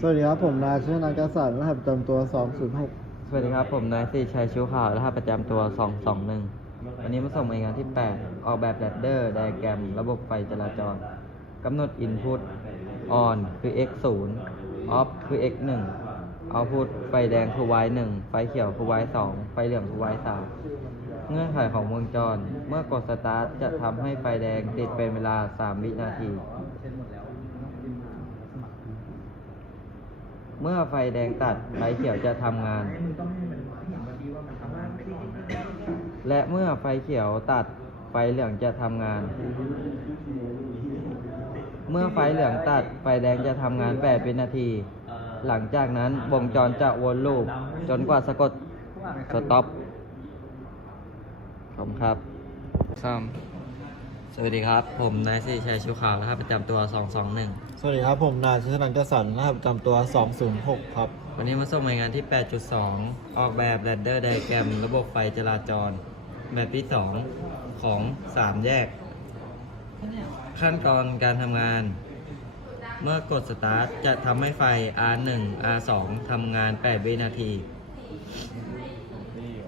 สวัสดีครับ ผมนายชนะกษัตริย์รหัสประจำตัว 206 สวัสดีครับ ผมนายสิริชัยชิวขาวรหัสประจำตัว 221 วันนี้มาส่งรายงานที่ 8 ออกแบบแรดเดอร์ไดแกรม ระบบไฟจราจรกำหนด Input On คือ x 0 Off คือ x 1 Output ไฟแดงคือ y 1ไฟเขียวคือ y 2ไฟเหลืองคือ y 3เงื่อนไขของวงจร เมื่อกดสตาร์ทจะทำให้ไฟแดงติดเป็นเวลา 3 วินาที เมื่อไฟแดงตัดไฟเขียวจะทำงาน และเมื่อไฟเขียวตัดไฟเหลืองจะทำงาน เมื่อไฟเหลืองตัดไฟแดงจะทำงาน8วินาที หลังจากนั้นวงจรจะวนลูปจนกว่าสะกดสต็อปขอบครับซ้ำ สวัสดีครับ ผมนายสิริชัยชิวขาวรหัสประจำตัว 221 สวัสดีครับ ผมนายชนะกษัตริย์รหัสประจำตัว 206 ครับ วันนี้มาส่งรายงานที่ 8.2 ออกแบบแรดเดอร์ไดแกรมระบบไฟจราจร แบบที่ 2 ของ 3 แยก ขั้นตอนการทำงาน เมื่อกดสตาร์ทจะทำให้ไฟ R1 R2 ทำงาน 8 วินาที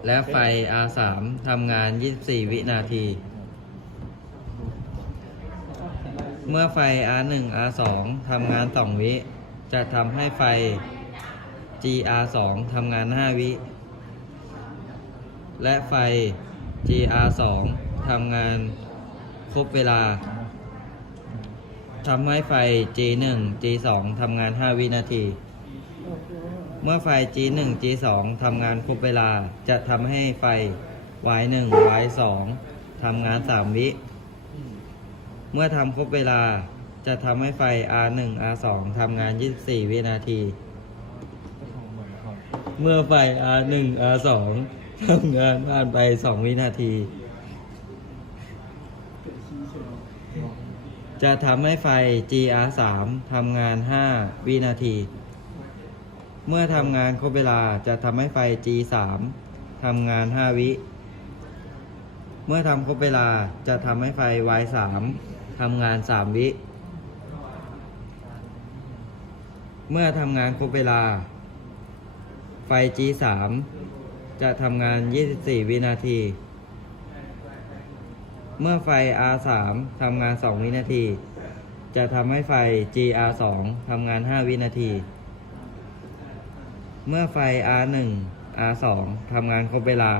และไฟ R3 ทำงาน 24 วินาที เมื่อไฟ R1 R2 ทำงาน 2 วิ จะทำให้ไฟ GR2 ทำงาน 5 วิ และไฟ GR2 ทำงานครบเวลาทำให้ไฟ G1 G2 ทำงาน 5 วินาที เมื่อไฟ G1 G2 ทำงานครบเวลา จะทำให้ไฟ Y1 Y2 ทำงาน 3 วิ เมื่อทำครบเวลาจะทำให้ไฟ R1 R2 ทำงาน 24 วินาที เมื่อไฟ R1 R2 ทำงานผ่านไป 2 วินาที จะทำให้ไฟ GR3 ทำงาน 5 วินาที เมื่อทำงานครบเวลาจะทำให้ไฟ G3 ทำงาน 5 วิ เมื่อทำครบเวลาจะทำให้ไฟ Y3 ทำงาน3วิ เมื่อทำงานครบเวลา ไฟ G3 จะทำงาน 24 วินาที เมื่อไฟ R3 ทำงาน 2 วินาที จะทำให้ไฟ GR2 ทำงาน 5 วินาที เมื่อไฟ R1 R2 ทำงานครบเวลา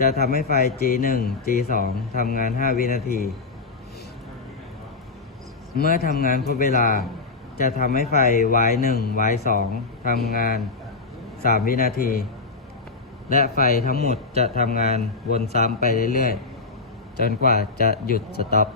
จะทำให้ไฟ G1 G2 ทำงาน 5 วินาที เมื่อทำงานครบเวลา จะทำให้ไฟไว้หนึ่งไว้สองทำงาน 3 วินาที และไฟทั้งหมดจะทำงานวนซ้ำไปเรื่อยๆ จนกว่าจะหยุดสต็อป